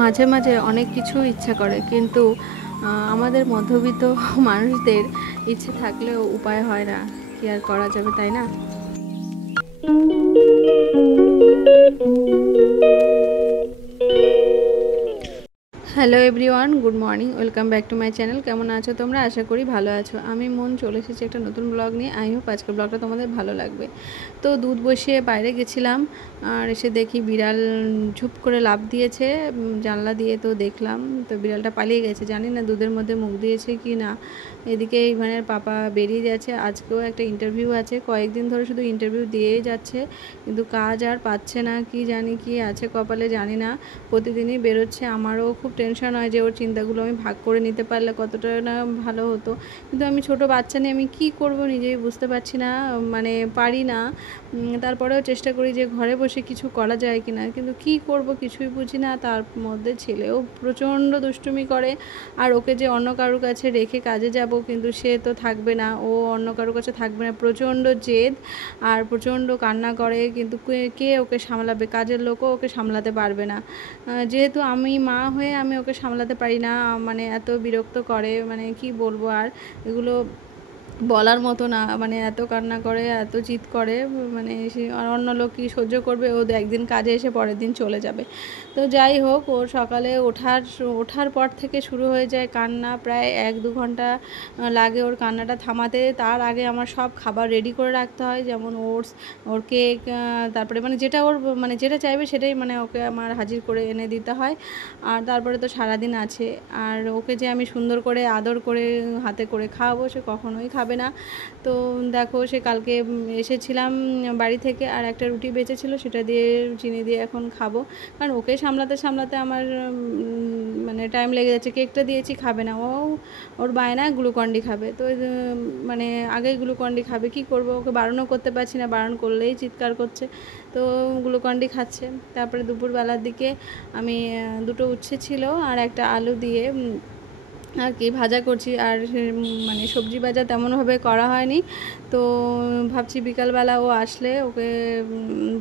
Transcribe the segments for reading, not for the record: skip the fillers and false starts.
মাঝে মাঝে অনেক কিছু ইচ্ছা করে, কিন্তু আমাদের মধ্যবিত্ত মানুষদের ইচ্ছে থাকলেও উপায় হয় না, কি আর করা যাবে, তাই না? Hello everyone, good morning, welcome back to my channel. কেমন আছো তোমরা? আশা করি ভালো আছো। আমি মন চলে এসেছি একটা নতুন ব্লগ নিয়ে। আই হোপ আজকের ব্লগটা তোমাদের ভালো লাগবে। তো দুধ বসিয়ে বাইরে গেছিলাম, আর এসে দেখি বিড়াল ঝুপ করে লাফ দিয়েছে জানলা দিয়ে। তো দেখলাম তো বিড়ালটা পালিয়ে গেছে, জানি না দুধের মধ্যে মুখ দিয়েছে কি না। এদিকে ইভানের পাপা বেরিয়ে যাচ্ছে, আজকেও একটা ইন্টারভিউ আছে, কয়েকদিন ধরে শুধু ইন্টারভিউ দিয়েই যাচ্ছে, কিন্তু কাজ আর পাচ্ছে না, কি জানি কি আছে কপালে, জানি না। প্রতিদিনই বেরোচ্ছে, আমারও খুব টেনশন হয় যে ওর চিন্তাগুলো আমি ভাগ করে নিতে পারলে কতটা না ভালো হতো। কিন্তু আমি ছোট বাচ্চা নিয়ে আমি কি করব নিজেই বুঝতে পারছি না, মানে পারি না। তারপরেও চেষ্টা করি যে ঘরে বসে কিছু করা যায় কি না, কিন্তু কি করব কিছুই বুঝি না। তার মধ্যে ছেলেও প্রচণ্ড দুষ্টুমি করে, আর ওকে যে অন্য কারোর কাছে রেখে কাজে যাব, কিন্তু সে তো থাকবে না, ও অন্য কারোর কাছে থাকবে না, প্রচণ্ড জেদ আর প্রচণ্ড কান্না করে, কিন্তু কে ওকে সামলাবে? কাজের লোকও ওকে সামলাতে পারবে না। যেহেতু আমি মা হয়ে আমি ওকে সামলাতে পারি না, মানে এত বিরক্ত করে, মানে কি বলবো আর, এগুলো বলার মতো না। মানে এত কান্না করে, এত জিদ করে, মানে সে আর অন্য লোক কি সহ্য করবে? ও একদিন কাজে এসে পরের দিন চলে যাবে। তো যাই হোক, ওর সকালে ওঠার পর থেকে শুরু হয়ে যায় কান্না, প্রায় 1-2 ঘন্টা লাগে ওর কান্নাটা থামাতে। তার আগে আমার সব খাবার রেডি করে রাখতে হয়, যেমন ওটস, ওর কেক, তারপরে মানে যেটা ওর মানে যেটা চাইবে সেটাই মানে ওকে আমার হাজির করে এনে দিতে হয়। আর তারপরে তো সারাদিন আছে, আর ওকে যে আমি সুন্দর করে আদর করে হাতে করে খাওয়াবো, সে কখনোই খাবে না। তো দেখো, সে কালকে এসেছিলাম বাড়ি থেকে, আর একটা রুটি বেঁচেছিল, সেটা দিয়ে চিনি দিয়ে এখন খাবো, কারণ ওকে সামলাতে সামলাতে আমার মানে টাইম লেগে যাচ্ছে। কেকটা দিয়েছি, খাবে না, ওর বায়না গ্লুকন্ডি খাবে। তো মানে আগেই গ্লুকন্ডি খাবে, কি করব? ওকে বারণও করতে পারছি না, বারণ করলেই চিৎকার করছে। তো গ্লুকন্ডি খাচ্ছে। তারপরে দুপুরবেলার দিকে আমি দুটো উচ্ছে ছিল আর একটা আলু দিয়ে আর কি ভাজা করছি, আর মানে সবজি ভাজা তেমনভাবে করা হয়নি। তো ভাবছি বিকালবেলা ও আসলে ওকে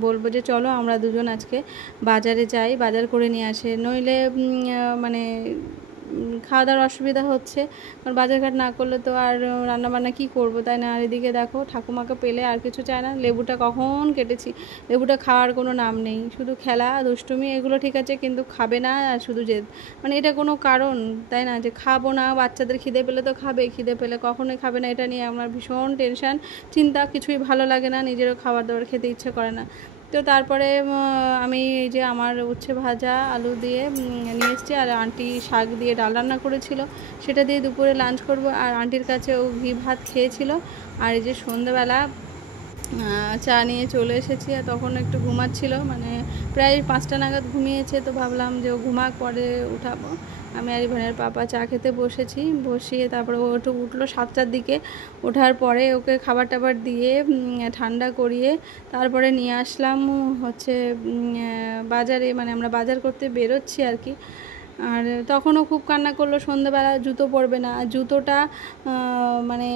বলবো যে চলো আমরা দুজন আজকে বাজারে যাই, বাজার করে নিয়ে আসে, নইলে মানে খাওয়া দাওয়ার অসুবিধা হচ্ছে, কারণ বাজারঘাট না করলে তো আর রান্নাবান্না কী করবো, তাই না? আর এদিকে দেখো, ঠাকুমাকে পেলে আর কিছু চায় না। লেবুটা কখন কেটেছি, লেবুটা খাওয়ার কোনো নাম নেই, শুধু খেলা দুষ্টুমি, এগুলো ঠিক আছে, কিন্তু খাবে না, আর শুধু জেদ। মানে এটা কোনো কারণ, তাই না, যে খাবো না? বাচ্চাদের খিদে পেলে তো খাবে, খিদে পেলে কখনোই খাবে না, এটা নিয়ে আমার ভীষণ টেনশান, চিন্তা, কিছুই ভালো লাগে না, নিজেরও খাবার দাবার খেতে ইচ্ছে করে না। তো তারপরে আমি এই যে আমার উচ্ছে ভাজা আলু দিয়ে নিয়ে এসেছি, আর আন্টি শাক দিয়ে ডাল রান্না করেছিল, সেটা দিয়ে দুপুরে লাঞ্চ করব। আর আন্টির কাছে ও ঘি ভাত খেয়েছিল। আর এই যে সন্ধ্যেবেলা চা নিয়ে চলে এসেছি, আর তখন একটু ঘুমাচ্ছিল, মানে প্রায় 5টা নাগাদ ঘুমিয়েছে। তো ভাবলাম যে ও ঘুমাক, পরে উঠাবো। আমি আর ইভানের পাপা চা খেতে বসেছি, বসিয়ে তারপরে ও একটু উঠলো 7টার দিকে। ওঠার পরে ওকে খাবার টাবার দিয়ে ঠান্ডা করিয়ে তারপরে নিয়ে আসলাম হচ্ছে বাজারে, মানে আমরা বাজার করতে বেরোচ্ছি আর কি। আর তখনও খুব কান্না করলো, সন্ধ্যেবেলা জুতো পরবে না, আর জুতোটা মানে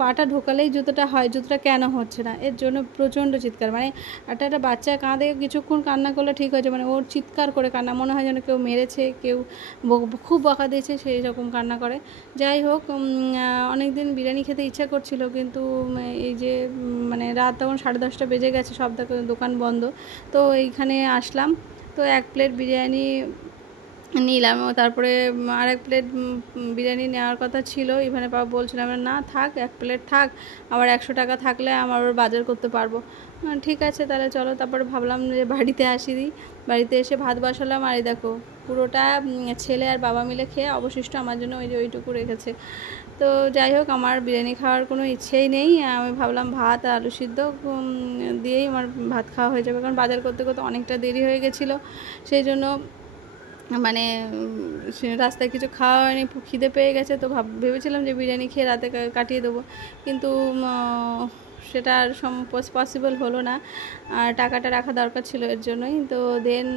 পাটা ঢোকালেই জুতোটা হয়, জুতোটা কেন হচ্ছে না, এর জন্য প্রচণ্ড চিৎকার। মানে একটা বাচ্চা কাঁদে, কিছুক্ষণ কান্না করলে ঠিক হয়েছে, মানে ওর চিৎকার করে কান্না, মনে হয় যেন কেউ মেরেছে, কেউ খুব বকা দিয়েছে, সেই রকম কান্না করে। যাই হোক, অনেক দিন বিরিয়ানি খেতে ইচ্ছা করছিল, কিন্তু এই যে মানে রাত তখন 10:30 বেজে গেছে, সব দোকান বন্ধ। তো এইখানে আসলাম, তো 1 প্লেট বিরিয়ানি নিলাম। তারপরে আরেক প্লেট বিরিয়ানি নেওয়ার কথা ছিল, ইভানে পাপা বলছিলাম না থাক, 1 প্লেট থাক, আবার 100 টাকা থাকলে আমার বাজার করতে পারবো। ঠিক আছে তাহলে চলো। তারপরে ভাবলাম যে বাড়িতে আসি দিই, বাড়িতে এসে ভাত বসালাম, আর এই দেখো পুরোটা ছেলে আর বাবা মিলে খেয়ে অবশিষ্ট আমার জন্য ওই যে ওইটুকু রেখেছে। তো যাই হোক, আমার বিরিয়ানি খাওয়ার কোনো ইচ্ছেই নেই, আমি ভাবলাম ভাত আর আলু সিদ্ধ দিয়েই আমার ভাত খাওয়া হয়ে যাবে, কারণ বাজার করতে করতে অনেকটা দেরি হয়ে গেছিলো, সেই জন্য মানে রাস্তায় কিছু খাওয়া হয়নি, খিদে পেয়ে গেছে। তো ভেবেছিলাম যে বিরিয়ানি খেয়ে রাতে কাটিয়ে দেবো, কিন্তু সেটা আর পসিবল হলো না, আর টাকাটা রাখা দরকার ছিল এর জন্যই। তো দেন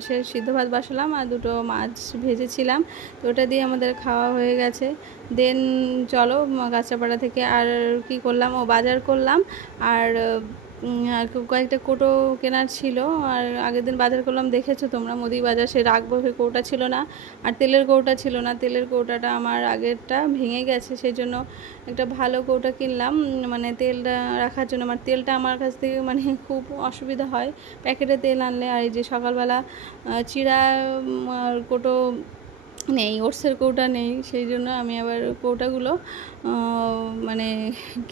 এসে সিদ্ধ ভাত বসালাম, আর দুটো মাছ ভেজেছিলাম, তো ওটা দিয়ে আমাদের খাওয়া হয়ে গেছে। দেন চলো কাঁচরাপাড়া থেকে আর কি করলাম, ও বাজার করলাম, আর আর কয়েকটা কৌটো কেনার ছিল। আর আগের দিন বাজার করলাম, দেখেছো তোমরা মুদি বাজার, সে রাখবো সে কৌটা ছিল না, আর তেলের কৌটা ছিল না। তেলের কৌটাটা আমার আগেরটা ভেঙে গেছে, সেই জন্য একটা ভালো কৌটা কিনলাম, মানে তেলটা রাখার জন্য। আমার তেলটা আমার কাছ থেকে মানে খুব অসুবিধা হয় প্যাকেটে তেল আনলে। আর এই যে সকালবেলা চিড়া কৌটো নেই, ওটসের কৌটা নেই, সেই জন্য আমি আবার কৌটাগুলো মানে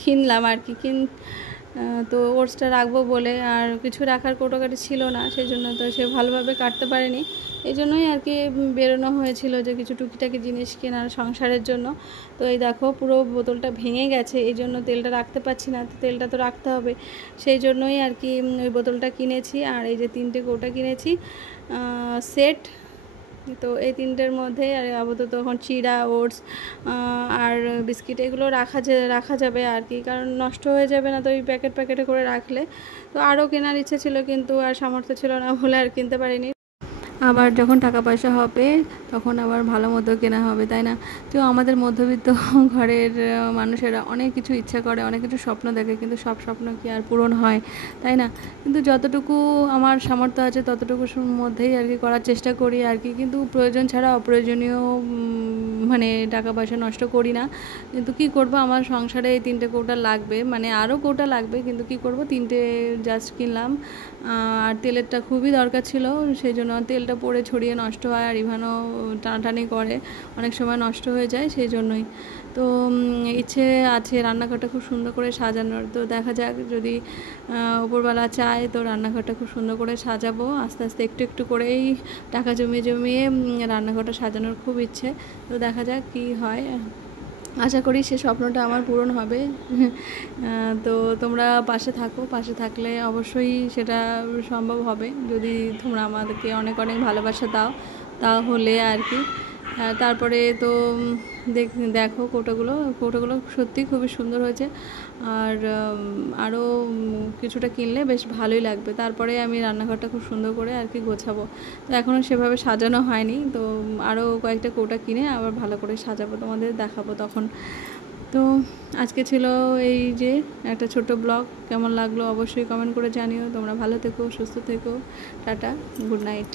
কিনলাম আর কি। তো ওটসটা রাখবো বলে, আর কিছু রাখার কৌটোকাটি ছিল না, সেই জন্য তো সে ভালোভাবে কাটতে পারেনি। এই জন্যই আর কি বেরোনো হয়েছিল যে কিছু টুকিটাকি জিনিস কেনার সংসারের জন্য। তো এই দেখো পুরো বোতলটা ভেঙে গেছে, এই জন্য তেলটা রাখতে পারছি না। তো তেলটা তো রাখতে হবে, সেই জন্যই আর কি ওই বোতলটা কিনেছি। আর এই যে 3টে কৌটা কিনেছি সেট। তো এই 3টের মধ্যে আর আপাতত এখন চিড়া, ওটস আর বিস্কিট এগুলো রাখা যাবে আর কি, কারণ নষ্ট হয়ে যাবে না তো ওই প্যাকেটে করে রাখলে। তো আরও কেনার ইচ্ছে ছিল, কিন্তু আর সামর্থ্য ছিল না বলে আর কিনতে পারিনি। আবার যখন টাকা পয়সা হবে তখন আবার ভালো মতো কেনা হবে, তাই না? তো আমাদের মধ্যবিত্ত ঘরের মানুষেরা অনেক কিছু ইচ্ছা করে, অনেক কিছু স্বপ্ন দেখে, কিন্তু সব স্বপ্ন কি আর পূরণ হয়, তাই না? কিন্তু যতটুকু আমার সামর্থ্য আছে ততটুকুর মধ্যেই আর কি করার চেষ্টা করি আর কি, কিন্তু প্রয়োজন ছাড়া অপ্রয়োজনীয় মানে টাকা পয়সা নষ্ট করি না। কিন্তু কি করব, আমার সংসারে এই 3টে কৌটা লাগবে, মানে আরও কৌটা লাগবে, কিন্তু কি করব 3টে জাস্ট কিনলাম। আর তেলেরটা খুবই দরকার ছিল, সেই জন্য তেলটা পড়ে ছড়িয়ে নষ্ট হয়, আর ইভানও টানাটানি করে, অনেক সময় নষ্ট হয়ে যায়, সেই জন্যই। তো ইচ্ছে আছে রান্নাঘরটা খুব সুন্দর করে সাজানোর। তো দেখা যাক, যদি উপরবেলা চায় তো রান্নাঘরটা খুব সুন্দর করে সাজাবো আস্তে আস্তে, একটু একটু করেই টাকা জমিয়ে রান্নাঘরটা সাজানোর খুব ইচ্ছে। তো দেখা যাক কি হয়, আশা করি সে স্বপ্নটা আমার পূরণ হবে। তো তোমরা পাশে থাকো, পাশে থাকলে অবশ্যই সেটা সম্ভব হবে, যদি তোমরা আমাদেরকে অনেক অনেক ভালোবাসা দাও তাহলে আর কি। তারপরে তো দেখো কৌটোগুলো সত্যি খুবই সুন্দর হয়েছে। আর আরও কিছুটা কিনলে বেশ ভালোই লাগবে। তারপরে আমি রান্নাঘরটা খুব সুন্দর করে আর কি গোছাবো। তো এখনও সেভাবে সাজানো হয়নি, তো আরও কয়েকটা কৌটা কিনে আবার ভালো করে সাজাবো, তোমাদের দেখাবো তখন। তো আজকে ছিল এই যে একটা ছোট ব্লগ, কেমন লাগলো অবশ্যই কমেন্ট করে জানিও। তোমরা ভালো থেকো, সুস্থ থেকো, টাটা, গুড নাইট।